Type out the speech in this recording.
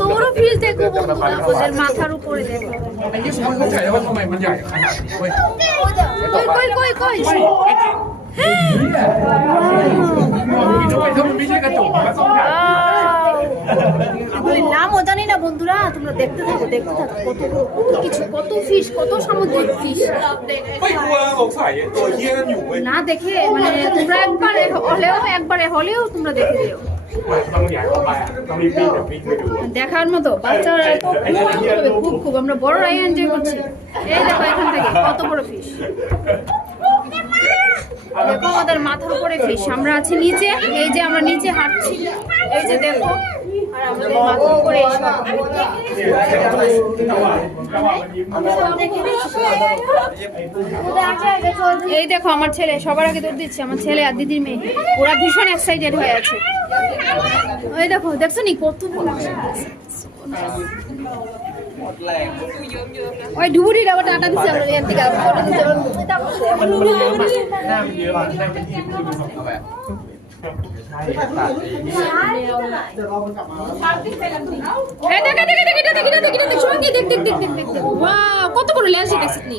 তোরও ফিশ দেখো বন্ধুরা, ওদের মাথার উপরে দেখো। ไอ้ที่ผมเข้าใจแล้วว่าทำไมมันใหญ่ขนาดนี้เว้ย কইถ้ามันไม่ใช่กระจกมันต้องใหญ่ এগুলির নামও জানি না বন্ধুরা, তোমরা দেখতে থাকো কত কিছু, কত ফিশ, কত সামুদ্রিক ফিশ। ไม่กลัวสงสัยตัวเหี้ยนั่นอยู่เว้ย না দেখে মানে তোমরা একবারে হলেও তোমরা দেখে দিও। ต้องใหญ่เข้าไปต้องรีบวิ่งไปดู দেখার মতো বাচ্চারা খুব আমরা বড়রাই এনজয় করছি। এই দেখো এখান থেকে কত বড় ফিশ, দেখো আমাদের মাথার উপরে ফিশ, আমরা আছি নিচে, এই যে আমরা নিচে হাঁটছি, এই যে দেখো, আর আমাদের মাথার উপরে এই দেখো আমার ছেলে, সবার আগে দৌড় দিচ্ছে আমার ছেলে আর দিদির মেয়ে, ওরা ভীষণ এক্সাইটেড হয়ে আছে। ওই দেখো, দেখছো নি কত ওই ডুবুরিটা আবার টাটা দিচ্ছে, আমরা এর দিকে ফটো দিচ্ছে। কত বড় লেন্স দেখছিস নি?